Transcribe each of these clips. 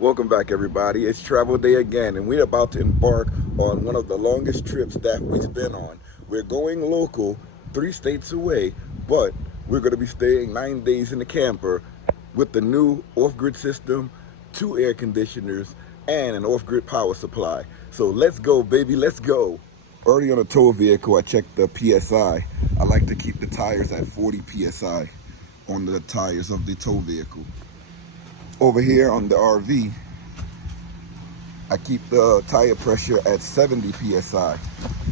Welcome back, everybody. It's travel day again, and we're about to embark on one of the longest trips that we've been on. We're going local, 3 states away, but we're going to be staying 9 days in the camper with the new off-grid system, 2 air conditioners, and an off-grid power supply. So let's go, baby, let's go. Already on a tow vehicle, I checked the PSI. I like to keep the tires at 40 PSI on the tires of the tow vehicle. Over here on the RV, I keep the tire pressure at 70 PSI.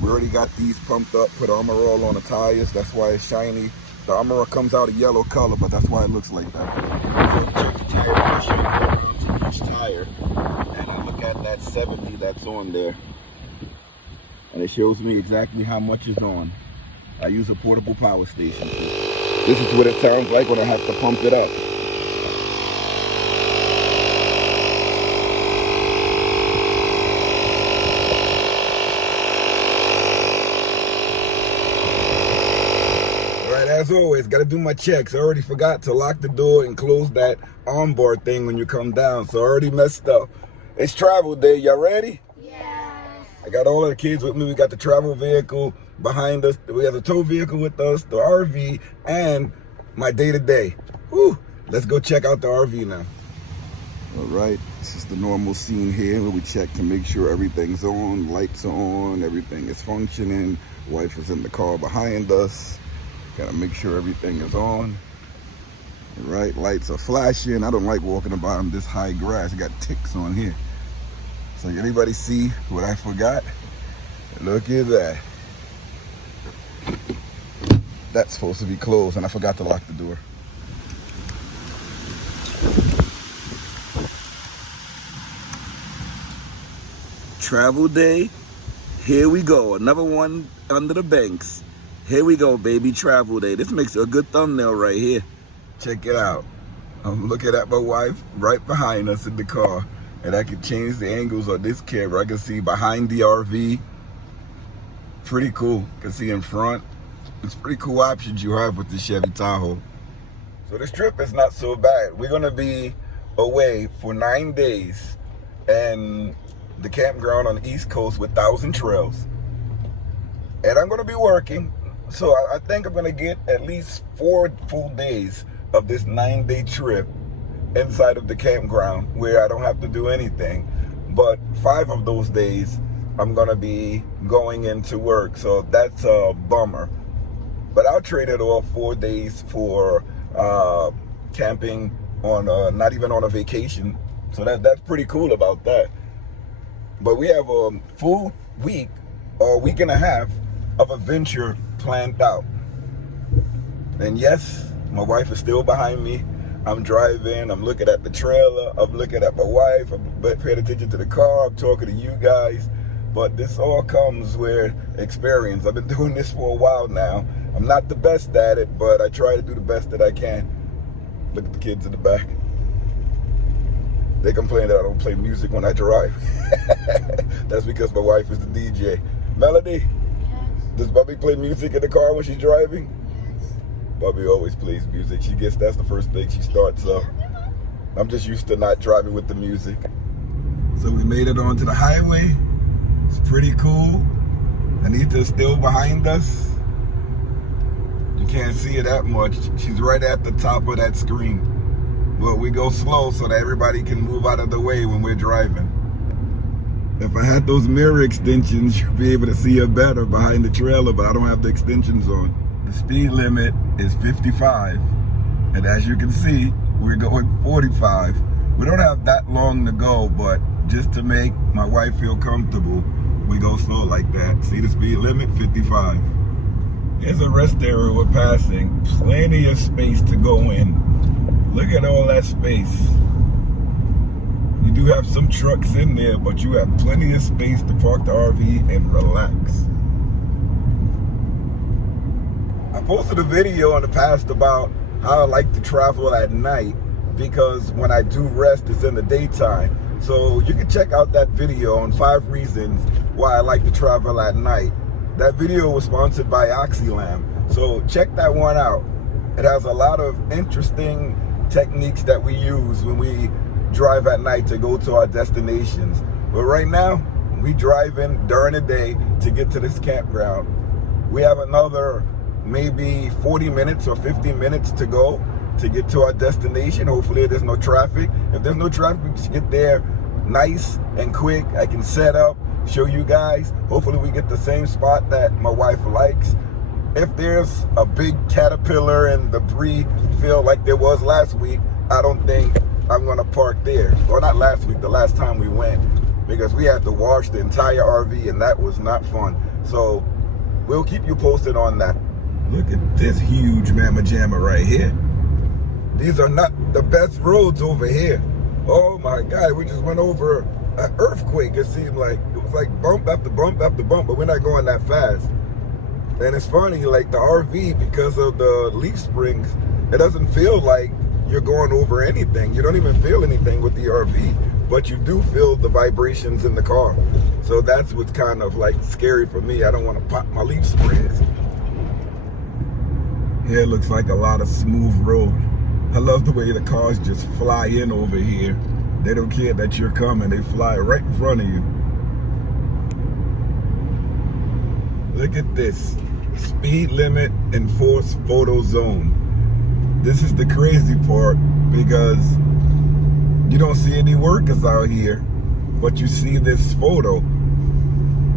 We already got these pumped up, put Armor All on the tires. That's why it's shiny. The Armor All comes out a yellow color, but that's why it looks like that. So check the tire pressure on each tire, and I look at that 70 that's on there. And it shows me exactly how much is on. I use a portable power station. This is what it sounds like when I have to pump it up. As always, gotta do my checks. I already forgot to lock the door and close that armbar thing when you come down, so I already messed up. It's travel day. Y'all ready? Yeah. I got all of the kids with me. We got the travel vehicle behind us. We have the tow vehicle with us, the RV, and my day-to-day. Whew. Let's go check out the RV now. All right, this is the normal scene here where we check to make sure everything's on, lights are on, everything is functioning. Wife is in the car behind us. Gotta make sure everything is on. Right, lights are flashing. I don't like walking about this high grass. I got ticks on here. So anybody see what I forgot? Look at that. That's supposed to be closed, and I forgot to lock the door. Travel day. Here we go. Another one under the banks. Here we go, baby, travel day. This makes a good thumbnail right here. Check it out. I'm looking at my wife right behind us in the car, and I can change the angles on this camera. I can see behind the RV. Pretty cool. Can see in front. It's pretty cool options you have with the Chevy Tahoe. So this trip is not so bad. We're gonna be away for 9 days, and the campground on the East Coast with 1,000 trails. And I'm gonna be working. So I think I'm gonna get at least 4 full days of this 9-day trip inside of the campground where I don't have to do anything. But 5 of those days, I'm gonna be going into work. So that's a bummer. But I'll trade it off 4 days for camping on, not even on a vacation. So that's pretty cool about that. But we have a full week or week and a half of adventure planned out. And yes, my wife is still behind me. I'm driving, I'm looking at the trailer, I'm looking at my wife, I'm paying attention to the car, I'm talking to you guys. But this all comes with experience. I've been doing this for a while now. I'm not the best at it, but I try to do the best that I can. Look at the kids in the back. They complain that I don't play music when I drive. That's because my wife is the DJ. Melody? Does Bubby play music in the car when she's driving? Yes. Bubby always plays music. That's the first thing she starts up. I'm just used to not driving with the music. So we made it onto the highway. It's pretty cool. Anita's still behind us. You can't see her that much. She's right at the top of that screen. But we go slow so that everybody can move out of the way when we're driving. If I had those mirror extensions, you'd be able to see her better behind the trailer, but I don't have the extensions on. The speed limit is 55, and as you can see, we're going 45. We don't have that long to go, but just to make my wife feel comfortable, we go slow like that. See the speed limit, 55. Here's a rest area we're passing. Plenty of space to go in. Look at all that space. You do have some trucks in there, but you have plenty of space to park the RV and relax. I posted a video in the past about how I like to travel at night because when I do rest, it's in the daytime. So you can check out that video on 5 reasons why I like to travel at night. That video was sponsored by Oxylam, so check that one out. It has a lot of interesting techniques that we use when we drive at night to go to our destinations. But right now, we driving during the day to get to this campground. We have another maybe 40 minutes or 50 minutes to go to get to our destination. Hopefully there's no traffic. If there's no traffic, we just get there nice and quick. I can set up, show you guys. Hopefully we get the same spot that my wife likes. If there's a big caterpillar and debris field like there was last week, I don't think I'm gonna park there. Well, not last week, the last time we went, because we had to wash the entire RV and that was not fun. So we'll keep you posted on that. Look at this huge mamma jamma right here. These are not the best roads over here. Oh my God, we just went over an earthquake. It seemed like it was like bump after bump after bump, but we're not going that fast. And it's funny, like the RV, because of the leaf springs, it doesn't feel like you're going over anything. You don't even feel anything with the RV, but you do feel the vibrations in the car. So that's what's kind of like scary for me. I don't want to pop my leaf springs. Here it looks like a lot of smooth road. I love the way the cars just fly in over here. They don't care that you're coming. They fly right in front of you. Look at this. Speed limit enforced photo zone. This is the crazy part, because you don't see any workers out here, but you see this photo.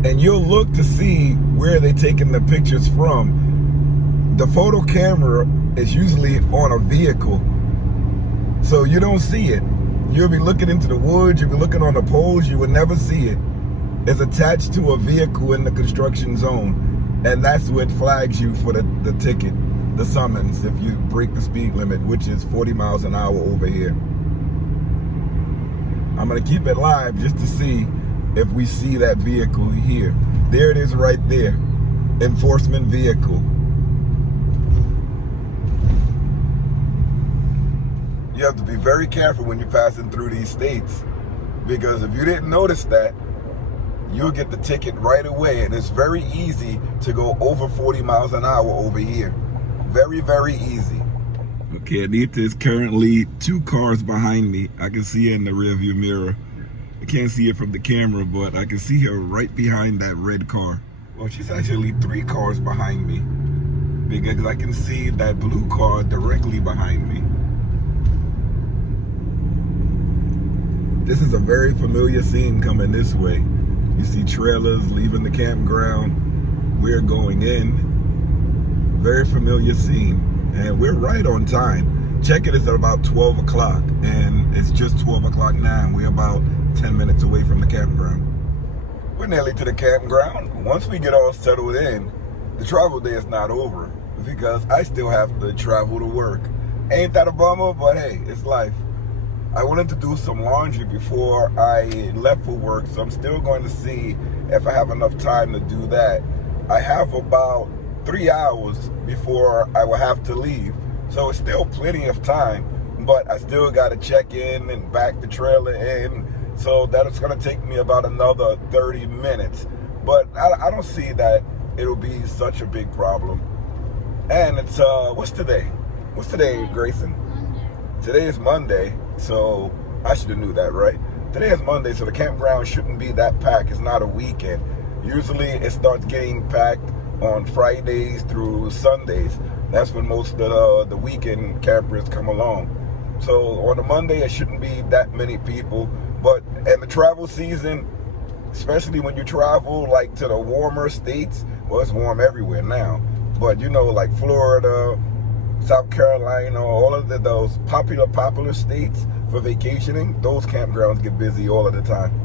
And you'll look to see where they're taking the pictures from. The photo camera is usually on a vehicle, so you don't see it. You'll be looking into the woods, you'll be looking on the poles, you will never see it. It's attached to a vehicle in the construction zone. And that's what flags you for the ticket, the summons, if you break the speed limit, which is 40 miles an hour over here. I'm gonna keep it live just to see if we see that vehicle here. There it is right there, enforcement vehicle. You have to be very careful when you're passing through these states, because if you didn't notice that, you'll get the ticket right away, and it's very easy to go over 40 miles an hour over here. Very, very easy. Okay, Anita is currently 2 cars behind me. I can see her in the rearview mirror. I can't see it from the camera, but I can see her right behind that red car. Well, she's actually 3 cars behind me, because I can see that blue car directly behind me. This is a very familiar scene coming this way. You see trailers leaving the campground. We're going in. Very familiar scene. And we're right on time. Check it, it's at about 12 o'clock. And it's just 12 o'clock now. We're about 10 minutes away from the campground. We're nearly to the campground. Once we get all settled in, the travel day is not over, because I still have to travel to work. Ain't that a bummer? But hey, it's life. I wanted to do some laundry before I left for work, so I'm still going to see if I have enough time to do that. I have about 3 hours before I will have to leave, so it's still plenty of time, but I still got to check in and back the trailer in, so that's going to take me about another 30 minutes. But I don't see that it'll be such a big problem. And it's, what's today? What's today, Grayson? Today is Monday. So I should have knew that, right? Today is Monday, so the campground shouldn't be that packed. It's not a weekend. Usually it starts getting packed on Fridays through Sundays. That's when most of the weekend campers come along. So on a Monday, it shouldn't be that many people. But in the travel season, especially when you travel like to the warmer states, well, it's warm everywhere now, but you know, like Florida, South Carolina, all of those popular states for vacationing, those campgrounds get busy all of the time.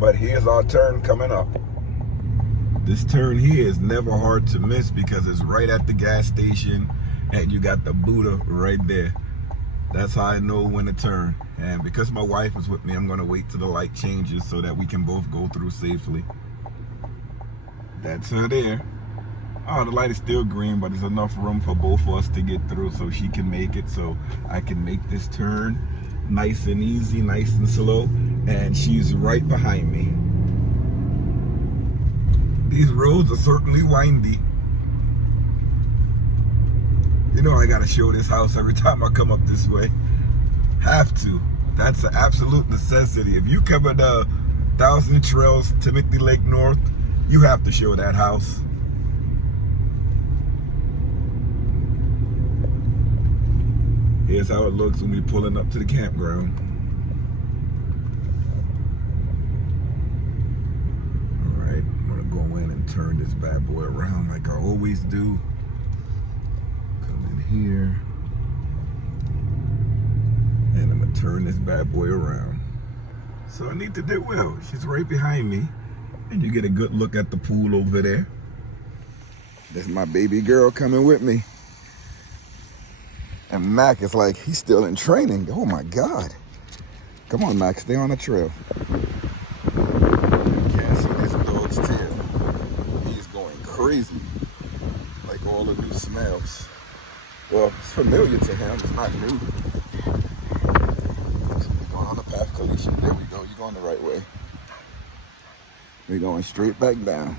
But here's our turn coming up. This turn here is never hard to miss, because it's right at the gas station and you got the Buddha right there. That's how I know when to turn. And because my wife is with me, I'm gonna wait till the light changes so that we can both go through safely. That's her there. Oh, the light is still green, but there's enough room for both of us to get through, so she can make it, so I can make this turn nice and easy, nice and slow, and she's right behind me. These roads are certainly windy. You know I gotta show this house every time I come up this way. Have to. That's an absolute necessity. If you cover the 1,000 Trails, Timothy Lake North, you have to show that house. Here's how it looks when we're pulling up to the campground. All right, I'm gonna go in and turn this bad boy around like I always do. Come in here. And I'm gonna turn this bad boy around. So I need to do well. She's right behind me. And you get a good look at the pool over there. There's my baby girl coming with me. And Mac is like, he's still in training. Oh my God. Come on, Mac, stay on the trail. You can't see this dog's tail. He's going crazy. Like all the new smells. Well, it's familiar to him, it's not new. We're going on the path, Kalisha. There we go, you're going the right way. We're going straight back down.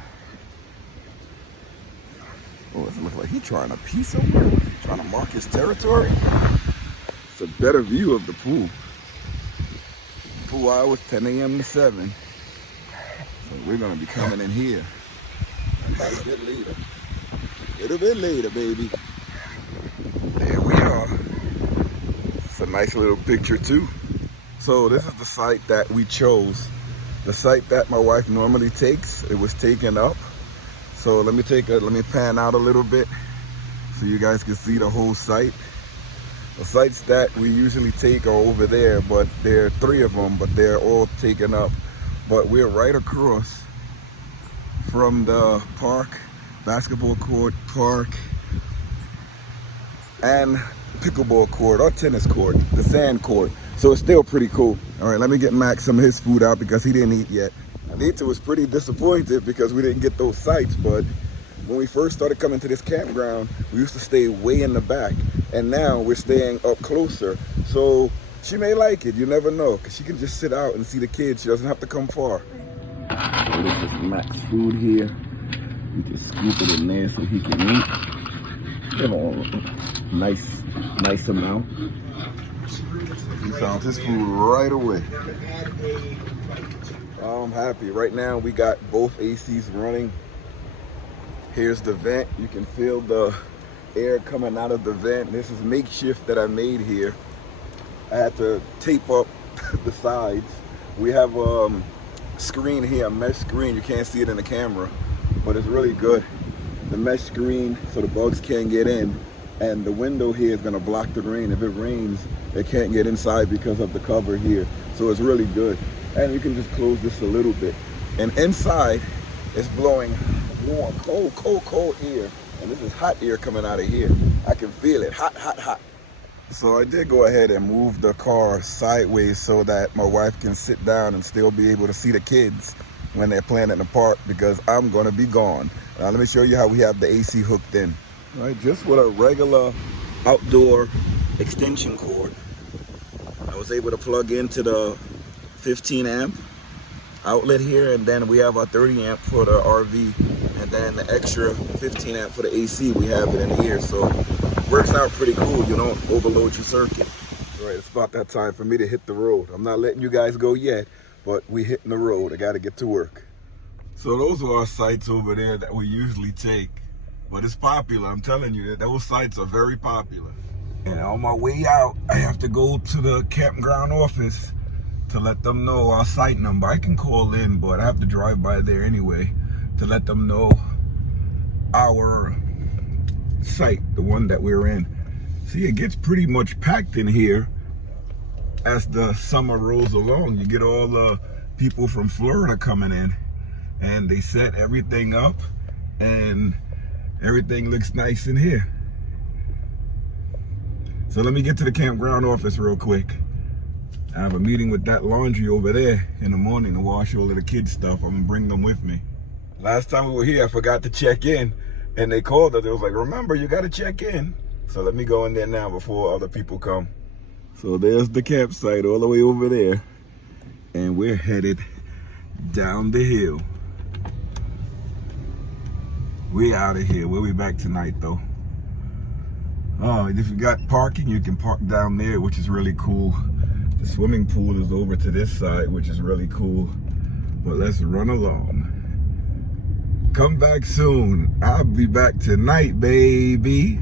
Oh, it looks like he's trying to pee somewhere. He's trying to mark his territory. It's a better view of the pool. Pool hours 10 a.m. to 7. So we're gonna be coming in here a little bit later. A little bit later, baby. There we are. It's a nice little picture too. So this is the site that we chose. The site that my wife normally takes, it was taken up. So let me pan out a little bit so you guys can see the whole site. The sites that we usually take are over there, but there are 3 of them, but they're all taken up. But we're right across from the park, basketball court, park, and pickleball court or tennis court, the sand court. So it's still pretty cool. All right, let me get Max some of his food out because he didn't eat yet. Anita was pretty disappointed because we didn't get those sites, but when we first started coming to this campground, we used to stay way in the back, and now we're staying up closer. So she may like it, you never know, because she can just sit out and see the kids. She doesn't have to come far. So this is Max food here. You just scoop it in there so he can eat. Come on, nice amount. He found his food right away. I'm happy. Right now we got both ACs running. Here's the vent. You can feel the air coming out of the vent. This is makeshift that I made here. I had to tape up the sides. We have a screen here, a mesh screen. You can't see it in the camera, but it's really good. The mesh screen so the bugs can't get in, and the window here is gonna block the rain. If it rains, they can't get inside because of the cover here. So it's really good. And you can just close this a little bit. And inside, it's blowing warm, cold air. And this is hot air coming out of here. I can feel it, hot. So I did go ahead and move the car sideways so that my wife can sit down and still be able to see the kids when they're playing in the park, because I'm gonna be gone. Now let me show you how we have the AC hooked in. All right, just with a regular outdoor extension cord, I was able to plug into the 15 amp outlet here, and then we have our 30 amp for the RV, and then the extra 15 amp for the AC, we have it in here. So it works out pretty cool. You don't overload your circuit. All right, it's about that time for me to hit the road. I'm not letting you guys go yet, but we hitting the road. I got to get to work. So those are our sites over there that we usually take, but it's popular. I'm telling you that those sites are very popular. And on my way out, I have to go to the campground office to let them know our site number. I can call in, but I have to drive by there anyway to let them know our site, the one that we're in. See, it gets pretty much packed in here as the summer rolls along. You get all the people from Florida coming in, and they set everything up, and everything looks nice in here. So let me get to the campground office real quick. I have a meeting with that laundry over there in the morning to wash all of the kids' stuff. I'm gonna bring them with me. Last time we were here, I forgot to check in, and they called us. It was like, remember, you gotta check in. So let me go in there now before other people come. So there's the campsite all the way over there, and we're headed down the hill. We out of here. We'll be back tonight though. Oh, if you got parking, you can park down there, which is really cool. The swimming pool is over to this side, which is really cool. But let's run along. Come back soon. I'll be back tonight, baby.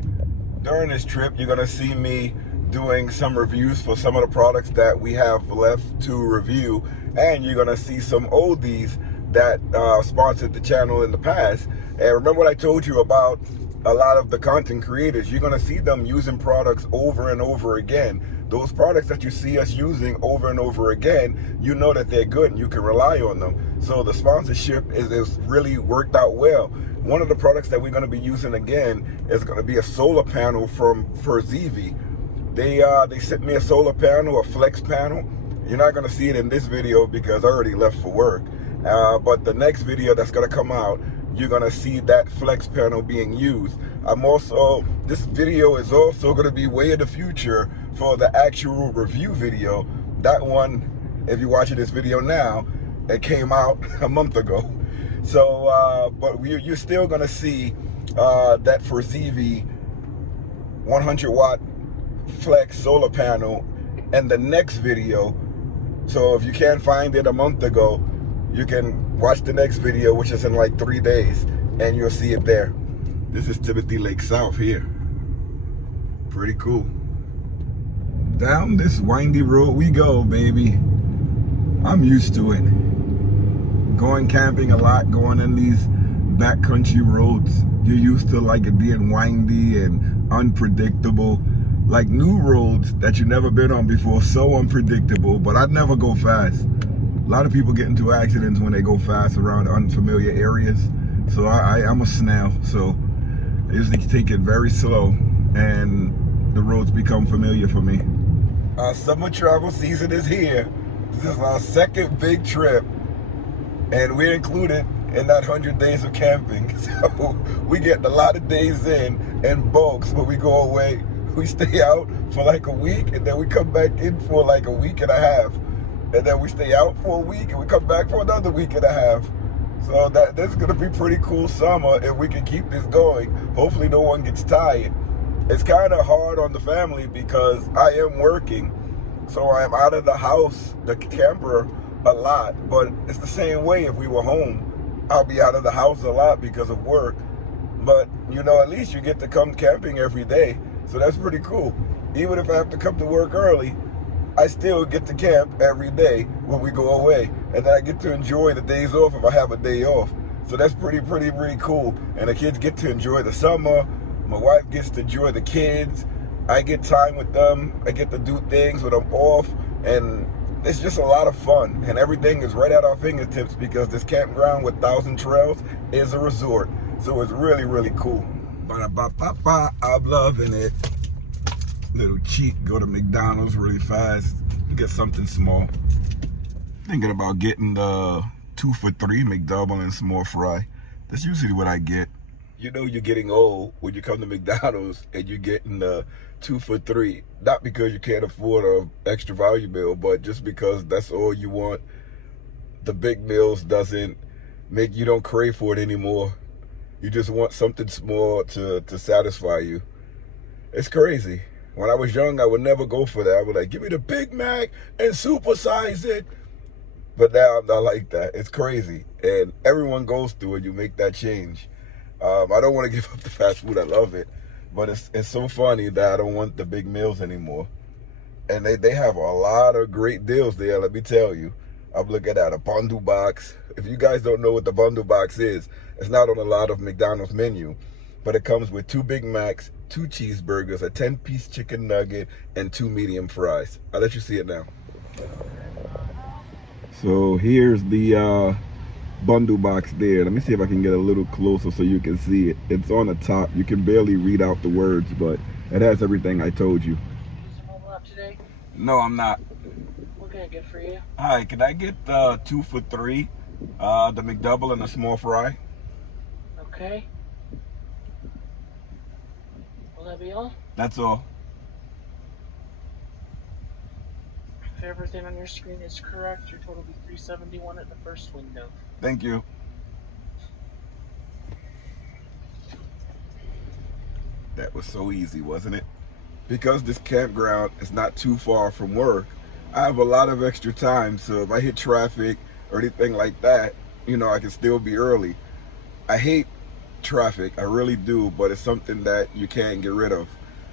During this trip, you're gonna see me doing some reviews for some of the products that we have left to review, and you're gonna see some oldies that sponsored the channel in the past. And remember what I told you about a lot of the content creators? You're gonna see them using products over and over again. Those products that you see us using over and over again, you know that they're good and you can rely on them. So the sponsorship is really worked out well. One of the products that we're going to be using again is going to be a solar panel from Nurzviy. They sent me a solar panel, a flex panel. You're not going to see it in this video because I already left for work. But the next video that's going to come out, you're going to see that flex panel being used. This video is also going to be way in the future for the actual review video. That one, if you're watching this video now, it came out a month ago. So, but you're still going to see that Nurzviy 100 watt flex solar panel in the next video. So if you can't find it a month ago, you can watch the next video, which is in like 3 days, and you'll see it there. This is Timothy Lake South here. Pretty cool. Down this windy road we go, baby. I'm used to it. Going camping a lot, going in these backcountry roads. You're used to like it being windy and unpredictable. Like new roads that you've never been on before, so unpredictable, but I'd never go fast. A lot of people get into accidents when they go fast around unfamiliar areas. So I'm a snail, so I usually take it very slow and the roads become familiar for me. Our summer travel season is here. This is our second big trip, and we're included in that 100 days of camping. So we get a lot of days in bulks when we go away. We stay out for like a week, and then we come back in for like a week and a half. And then we stay out for a week, and we come back for another week and a half. So this is gonna be pretty cool summer if we can keep this going. Hopefully no one gets tired. It's kind of hard on the family because I am working. So I'm out of the house, the camper, a lot. But it's the same way if we were home. I'll be out of the house a lot because of work. But, you know, at least you get to come camping every day. So that's pretty cool. Even if I have to come to work early, I still get to camp every day when we go away. And then I get to enjoy the days off if I have a day off. So that's pretty cool. And the kids get to enjoy the summer. My wife gets to enjoy the kids. I get time with them. I get to do things when I'm off. And it's just a lot of fun. And everything is right at our fingertips because this campground with 1,000 trails is a resort. So it's really cool. Ba-da-ba-ba-ba, I'm loving it. Little cheat, go to McDonald's really fast, get something small. Thinking about getting the 2 for $3 McDouble and small fry. That's usually what I get. You know you're getting old when you come to McDonald's and you're getting the 2 for $3. Not because you can't afford an extra value meal, but just because that's all you want. The big meals doesn't make you don't crave for it anymore. You just want something small to satisfy you. It's crazy. When I was young, I would never go for that. I would like, give me the Big Mac and supersize it. But now I'm not like that. It's crazy. And everyone goes through it. You make that change. I don't want to give up the fast food. I love it. But it's so funny that I don't want the big meals anymore. And they have a lot of great deals there, let me tell you. I'm looking at a bundle box. If you guys don't know what the bundle box is, it's not on a lot of McDonald's menu. But it comes with 2 Big Macs, 2 cheeseburgers, a 10-piece chicken nugget, and 2 medium fries. I'll let you see it now. So here's the bundle box there. Let me see if I can get a little closer so you can see it. It's on the top. You can barely read out the words, but it has everything I told you. Today? No, I'm not. What can I get for you? Hi, can I get the 2 for $3, the McDouble and a small fry? Okay. Will that be all? That's all. If everything on your screen is correct, your total will be $371 at the first window. Thank you. That was so easy, wasn't it? Because this campground is not too far from work, I have a lot of extra time, so if I hit traffic or anything like that, you know, I can still be early. I hate traffic, I really do, but it's something that you can't get rid of.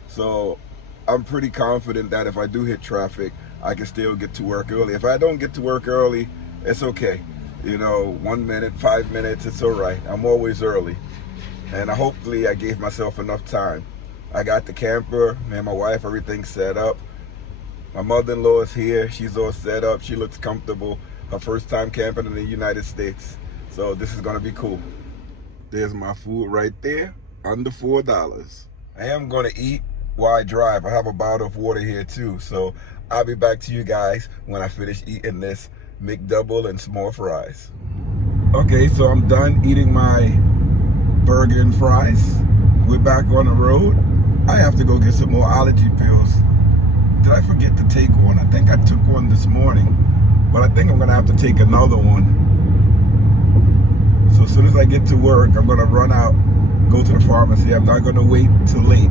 So I'm pretty confident that if I do hit traffic, I can still get to work early. If I don't get to work early, it's okay. You know, 1 minute, 5 minutes, it's all right. I'm always early. And hopefully I gave myself enough time. I got the camper, me and my wife, everything set up. My mother-in-law is here. She's all set up. She looks comfortable. Her first time camping in the United States. So this is gonna be cool. There's my food right there, under $4. I am gonna eat while I drive. I have a bottle of water here too. So I'll be back to you guys when I finish eating this McDouble and small fries. Okay, so I'm done eating my burger and fries. We're back on the road. I have to go get some more allergy pills. Did I forget to take one? I think I took one this morning, but I think I'm gonna have to take another one. So as soon as I get to work, I'm gonna run out, go to the pharmacy. I'm not gonna wait till late.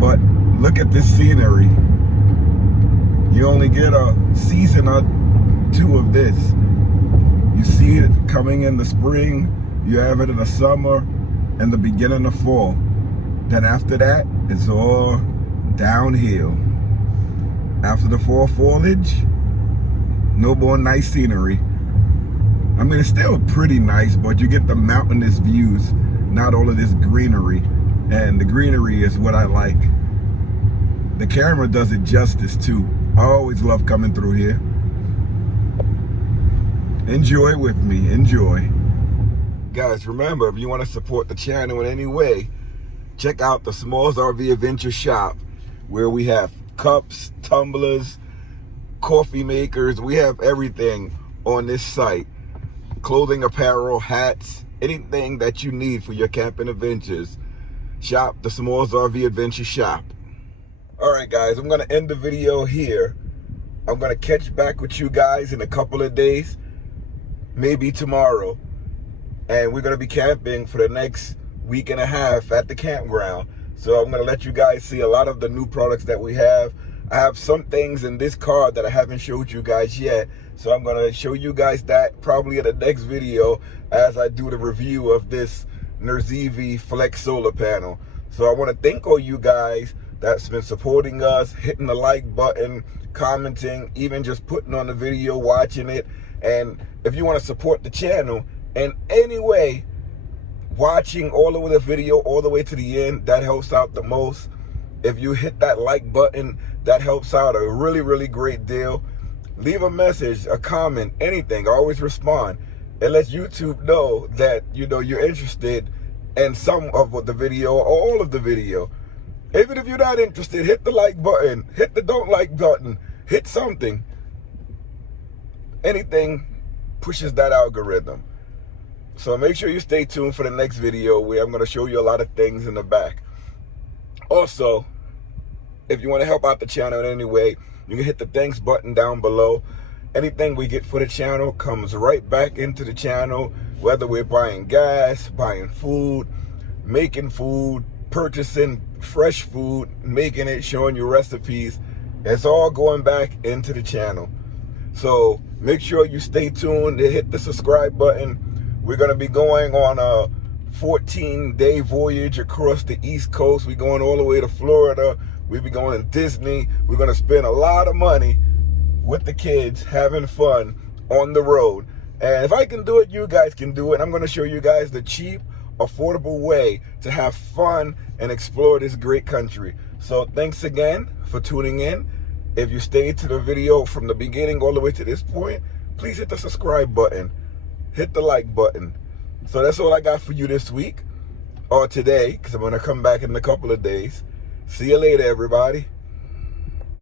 But look at this scenery. You only get a season or two of this. You see it coming in the spring, you have it in the summer, and the beginning of fall. Then after that, it's all downhill. After the fall foliage, no more nice scenery. I mean, it's still pretty nice, but you get the mountainous views, not all of this greenery. And the greenery is what I like. The camera does it justice too. I always love coming through here. Enjoy with me, enjoy. Guys, remember, if you want to support the channel in any way, check out the Smalls RV Adventure shop, where we have cups, tumblers, coffee makers. We have everything on this site. Clothing, apparel, hats, anything that you need for your camping adventures. Shop the Smalls RV Adventure shop. All right, guys, I'm going to end the video here. I'm going to catch back with you guys in a couple of days, maybe tomorrow. And we're going to be camping for the next week and a half at the campground. So I'm going to let you guys see a lot of the new products that we have. I have some things in this car that I haven't showed you guys yet. So I'm going to show you guys that probably in the next video as I do the review of this Nurzviy Flex solar panel. So I want to thank all you guys that's been supporting us, hitting the like button, commenting, even just putting on the video, watching it. And if you want to support the channel in any way, watching all over the video all the way to the end, that helps out the most. If you hit that like button, that helps out a really, really great deal. Leave a message, a comment, anything. I always respond. It lets YouTube know that, you know, you're interested in some of the video or all of the video. Even if you're not interested, hit the like button, hit the don't like button, hit something. Anything pushes that algorithm. So make sure you stay tuned for the next video where I'm going to show you a lot of things in the back. Also, if you want to help out the channel in any way, you can hit the thanks button down below. Anything we get for the channel comes right back into the channel, whether we're buying gas, buying food, making food, purchasing fresh food, making it, showing you recipes. It's all going back into the channel. So make sure you stay tuned and hit the subscribe button. We're going to be going on a 14-day voyage across the East Coast. We're going all the way to Florida. We'll be going to Disney. We're going to spend a lot of money with the kids, having fun on the road. And if I can do it, you guys can do it. I'm going to show you guys the cheap, affordable way to have fun and explore this great country. So thanks again for tuning in. If you stayed to the video from the beginning all the way to this point, please hit the subscribe button. Hit the like button. So that's all I got for you this week, or today, because I'm going to come back in a couple of days. See you later, everybody.